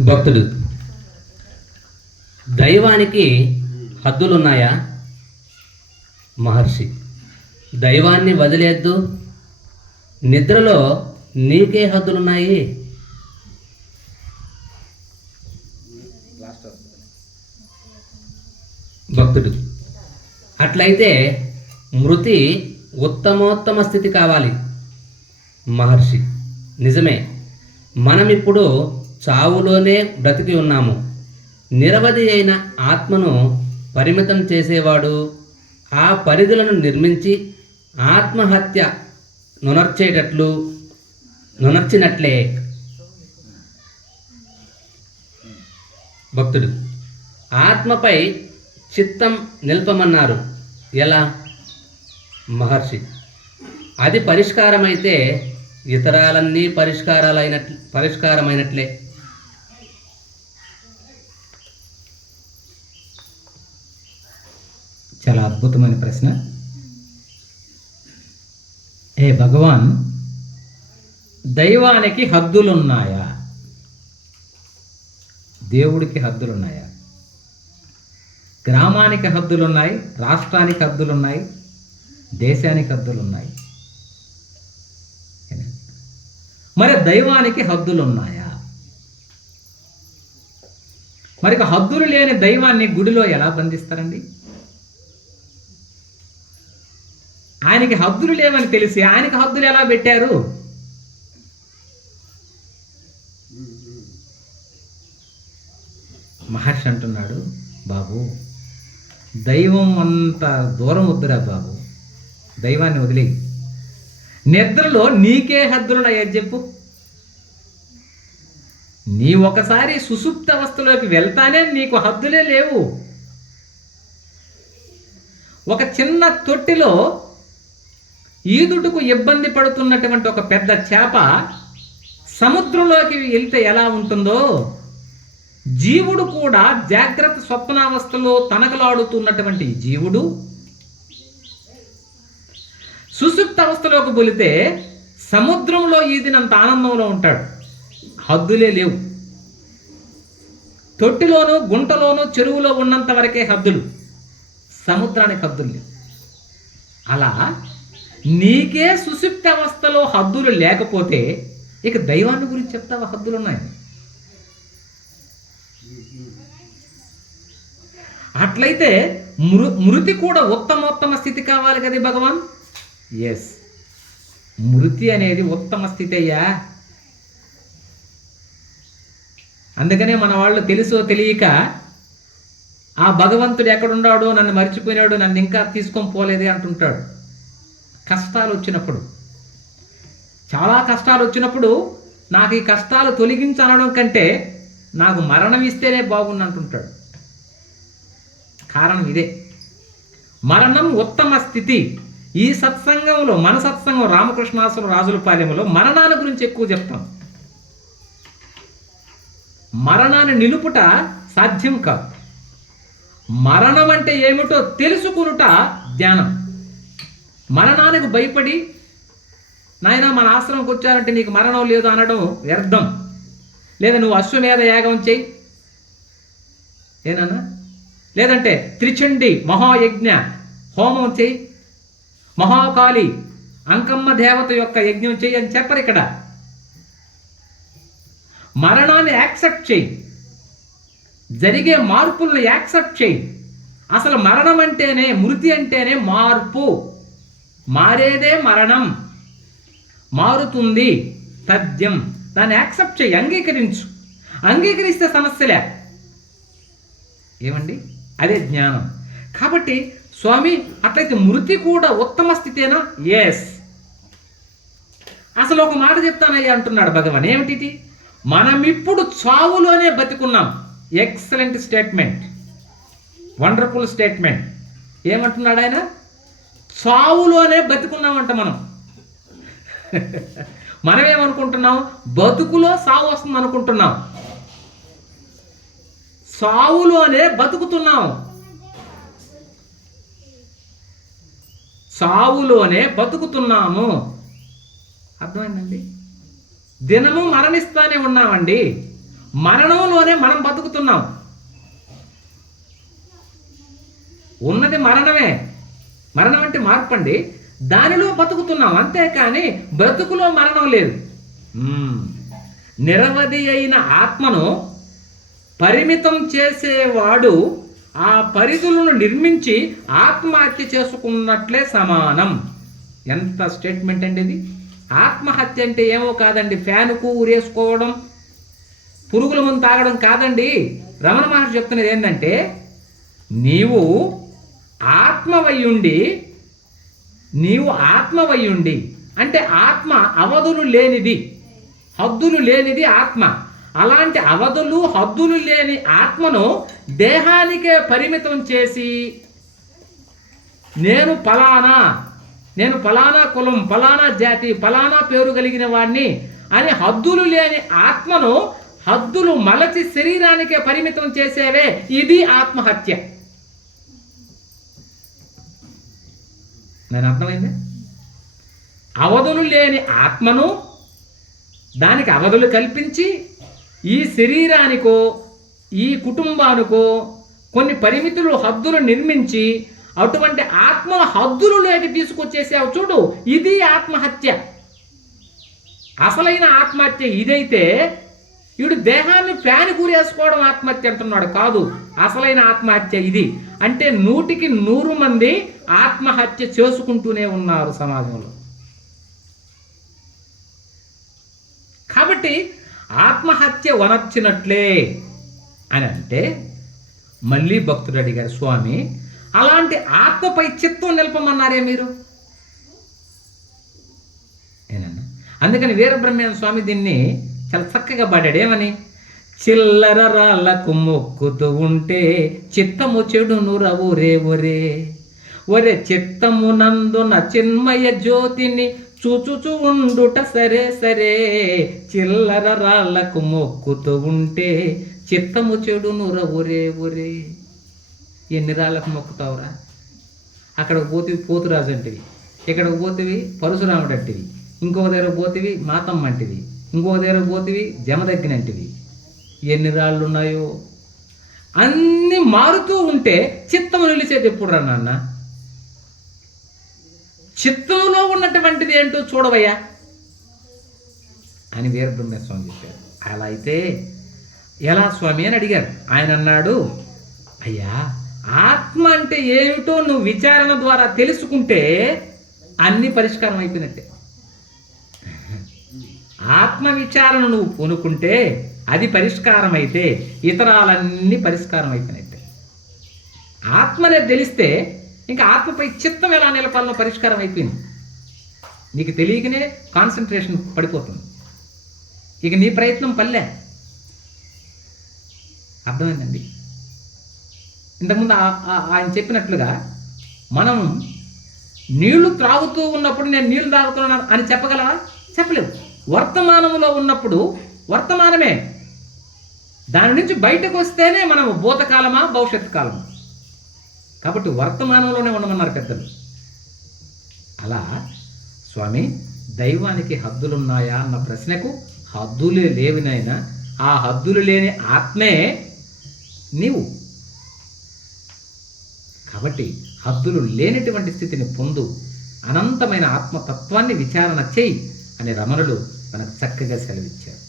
భక్తుడు. దైవానికి హద్దులున్నాయా? మహర్షి. దైవాన్ని వదిలేద్దు. నిద్రలో నీకే హద్దులున్నాయి. భక్తుడు. అట్లయితే మృతి ఉత్తమోత్తమ స్థితి కావాలి. మహర్షి. నిజమే. మనం ఇప్పుడు చావులోనే బ్రతికి ఉన్నాము. నిరవధి అయిన ఆత్మను పరిమితం చేసేవాడు ఆ పరిధులను నిర్మించి ఆత్మహత్య నునర్చేటట్లు నునర్చినట్లే. భక్తుడు ఆత్మపై చిత్తం నిల్పమన్నారు. ఎలా? మహర్షి అది పరిష్కారమైతే ఇతరాలన్నీ పరిష్కారాలైనట్లు పరిష్కారమైనట్లే చాలా అద్భుతమైన ప్రశ్న. ఏ భగవాన్ దైవానికి హద్దులున్నాయా? దేవుడికి హద్దులున్నాయా? గ్రామానికి హద్దులున్నాయి రాష్ట్రానికి హద్దులున్నాయి దేశానికి హద్దులున్నాయి. మరి దైవానికి హద్దులున్నాయా? మరి హద్దులు లేని దైవాన్ని గుడిలో ఎలా బంధిస్తారండి? ఆయనకి హద్దులు లేవని తెలిసి ఆయనకి హద్దులు ఎలా పెట్టారు? మహర్షి అంటున్నాడు బాబు దైవం అంత దూరం వద్దురా బాబు. దైవాన్ని వదిలే నిద్రలో నీకే హద్దులున్నాయో చెప్పు. నీ ఒకసారి సుసుప్త అవస్థలోకి వెళ్తానే నీకు హద్దులే లేవు. ఒక చిన్న తొట్టిలో ఈదుటకు ఇబ్బంది పడుతున్నటువంటి ఒక పెద్ద చేప సముద్రంలోకి వెళ్తే ఎలా ఉంటుందో? జీవుడు కూడా జాగ్రత్త స్వప్నావస్థలో తనకలాడుతున్నటువంటి జీవుడు సుసుప్త అవస్థలోకి బొలితే సముద్రంలో ఈదినంత ఆనందంలో ఉంటాడు. హద్దులే లేవు. తొట్టిలోనూ గుంటలోనూ చెరువులో ఉన్నంత వరకే హద్దులు. సముద్రానికి హద్దులు లేవు. అలా నీకే సుషుప్త అవస్థలో హద్దులు లేకపోతే ఇక దైవాన్ని గురించి చెప్తావా? హద్దులు ఉన్నాయి. అట్లయితే మృ మృతి కూడా ఉత్తమోత్తమ స్థితి కావాలి కదా భగవాన్? ఎస్ మృతి అనేది ఉత్తమ స్థితి అయ్యా. అందుకనే మన వాళ్ళు తెలుసో తెలియక ఆ భగవంతుడు ఎక్కడున్నాడో నన్ను మర్చిపోయినాడు నన్ను ఇంకా తీసుకొని పోలేదే అంటుంటాడు. కష్టాలు వచ్చినప్పుడు చాలా కష్టాలు వచ్చినప్పుడు నాకు ఈ కష్టాలు తొలగించనడం కంటే నాకు మరణం ఇస్తేనే బాగుంది అంటుంటాడు కారణం ఇదే. మరణం ఉత్తమ స్థితి. ఈ సత్సంగంలో మన సత్సంగం రామకృష్ణాసుర రాజుల పాలెంలో మరణాల గురించి ఎక్కువ చెప్తాం. మరణాన్ని నిలుపుట సాధ్యం కాదు. మరణం అంటే ఏమిటో తెలుసుకునుట ధ్యానం. మరణానికి భయపడి నాయన మన ఆశ్రమంకి వచ్చారంటే నీకు మరణం లేదు అనడం వ్యర్థం. లేదా నువ్వు అశ్వమేధ యాగం చేయి. ఏనన్నా? లేదంటే త్రిచండి మహాయజ్ఞ హోమం చేయి. మహాకాళి అంకమ్మ దేవత యొక్క యజ్ఞం చేయి అని చెప్పరు ఇక్కడ. మరణాన్ని యాక్సెప్ట్ చేయి. జరిగే మార్పులను యాక్సెప్ట్ చేయి. అసలు మరణం అంటేనే మృతి అంటేనే మార్పు. మారేదే మరణం. మారుతుంది తథ్యం. దాన్ని యాక్సెప్ట్ చేయి అంగీకరించు. అంగీకరిస్తే సమస్యలే ఏమండి? అదే జ్ఞానం. కాబట్టి స్వామి అట్లయితే మృతి కూడా ఉత్తమ స్థితేనా? ఎస్ అసలు ఒక మాట చెప్తానయ్యా అంటున్నాడు భగవాన్. ఏమిటి మనమిప్పుడు మనం ఇప్పుడు చావులోనే బతికున్నాం. ఎక్సలెంట్ స్టేట్మెంట్ వండర్ఫుల్ స్టేట్మెంట్ ఏమంటున్నాడు ఆయన? చావులోనే బతుకున్నామంట మనం. మనం ఏమనుకుంటున్నాం బతుకులో సావు వస్తుంది అనుకుంటున్నాం సావులోనే బతుకుతున్నాం. సావులోనే బతుకుతున్నాము. అర్థమైందండి? దినము మరణిస్తానే ఉన్నామండి. మరణంలోనే మనం బతుకుతున్నాం. ఉన్నది మరణమే. మరణం అంటే మార్పు అండి దానిలో బతుకుతున్నాం అంతేకాని బ్రతుకులో మరణం లేదు. నిరవధి అయిన ఆత్మను పరిమితం చేసేవాడు ఆ పరిధులను నిర్మించి ఆత్మహత్య చేసుకున్నట్లే సమానం. ఎంత స్టేట్మెంట్ అండి ఇది? ఆత్మహత్య అంటే ఏమో కాదండి. ఫ్యాన్కు ఊరేసుకోవడం పురుగుల ముందు తాగడం కాదండి. రమణ మహర్షి చెప్తున్నది ఏంటంటే నీవు ఆత్మవయ్యుండి నీవు ఆత్మవయ్యుండి అంటే ఆత్మ అవధులు లేనిది హద్దులు లేనిది ఆత్మ. అలాంటి అవధులు హద్దులు లేని ఆత్మను దేహానికే పరిమితం చేసి నేను ఫలానా నేను ఫలానా కులం ఫలానా జాతి ఫలానా పేరు కలిగిన వాడిని అని హద్దులు లేని ఆత్మను హద్దులు మలచి శరీరానికే పరిమితం చేసేవే. ఇది ఆత్మహత్య. నేను అర్థమైంది? అవధులు లేని ఆత్మను దానికి అవధులు కల్పించి ఈ శరీరానికో ఈ కుటుంబానికో కొన్ని పరిమితులు హద్దులు నిర్మించి అటువంటి ఆత్మ హద్దులు లేక తీసుకొచ్చేసావు చూడు ఇది ఆత్మహత్య. అసలైన ఆత్మహత్య ఇదైతే వీడు దేహాన్ని ఫ్యాన్ కూరేసుకోవడం ఆత్మహత్య అంటున్నాడు. కాదు అసలైన ఆత్మహత్య ఇది. అంటే నూటికి నూరు మంది ఆత్మహత్య చేసుకుంటూనే ఉన్నారు సమాజంలో. కాబట్టి ఆత్మహత్య వనర్చినట్లే అని అంటే మళ్ళీ భక్తుడు అడిగారు స్వామి అలాంటి ఆత్మపై చిత్తం నిలపమన్నారే మీరు? ఏనన్నా. అందుకని వీరబ్రహ్మేంద్ర స్వామి దీన్ని చాలా చక్కగా పాడాడు. ఏమని? చిల్లర రాళ్ళకు మొక్కుతూ ఉంటే చిత్తము చెడును రవురే ఒరే. ఒరే చిత్తము నందున చిన్మయ జ్యోతిని చూచుచు ఉండుట సరే సరే. చిల్లర రాళ్ళకు మొక్కుతూ ఉంటే చిత్తము చెడును రవురే ఒరే. ఎన్ని రాళ్ళకు మొక్కుతావురా? అక్కడ పోతివి పోతురాజు అంటివి. ఇక్కడ పోతివి? పరశురాముడు అంటివి. ఇంకో దగ్గర పోతివి మాతమ్మ అంటివి. ఇంకో దగ్గర పోతివి జమదగ్గినంటివి ఎన్ని రాళ్ళు ఉన్నాయో అన్ని మారుతూ ఉంటే చిత్తము నిలిచేది ఎప్పుడు రా నాన్న? చిత్తంలో ఉన్నటువంటిది ఏంటో చూడవయ్యా. అని వీరబ్రహ్మస్వామి చెప్పారు అలా అయితే ఎలా స్వామి అని అడిగారు. ఆయన అన్నాడు అయ్యా ఆత్మ అంటే ఏమిటో నువ్వు విచారణ ద్వారా తెలుసుకుంటే అన్ని పరిష్కారం అయిపోయినట్టే. ఆత్మవిచారణ నువ్వు పూనుకుంటే అది పరిష్కారం అయితే ఇతరాలన్నీ పరిష్కారం అయిపోయినట్టే ఆత్మనే తెలిస్తే ఇంకా ఆత్మపై చిత్తం ఎలా నిలపాలనో పరిష్కారం అయిపోయింది నీకు తెలియకనే కాన్సన్ట్రేషన్ పడిపోతుంది. ఇక నీ ప్రయత్నం పల్లె. అర్థమైందండి? ఇంతకుముందు ఆయన చెప్పినట్లుగా మనం నీళ్ళు త్రాగుతూ ఉన్నప్పుడు నేను నీళ్ళు తాగుతున్నాను అని చెప్పగలవా? చెప్పలేవు. వర్తమానంలో ఉన్నప్పుడు వర్తమానమే. దాని నుంచి బయటకు వస్తేనే మనం భూతకాలమా భవిష్యత్తు కాలమా. కాబట్టి వర్తమానంలోనే ఉండమన్నారు పెద్దలు. అలా స్వామి దైవానికి హద్దులున్నాయా అన్న ప్రశ్నకు హద్దులే లేవినైనా ఆ హద్దులు లేని ఆత్మే నీవు. కాబట్టి హద్దులు లేనటువంటి స్థితిని పొందు అనంతమైన ఆత్మతత్వాన్ని విచారణ చేయి అని రమణులు మనకు చక్కగా సెలవిచ్చారు.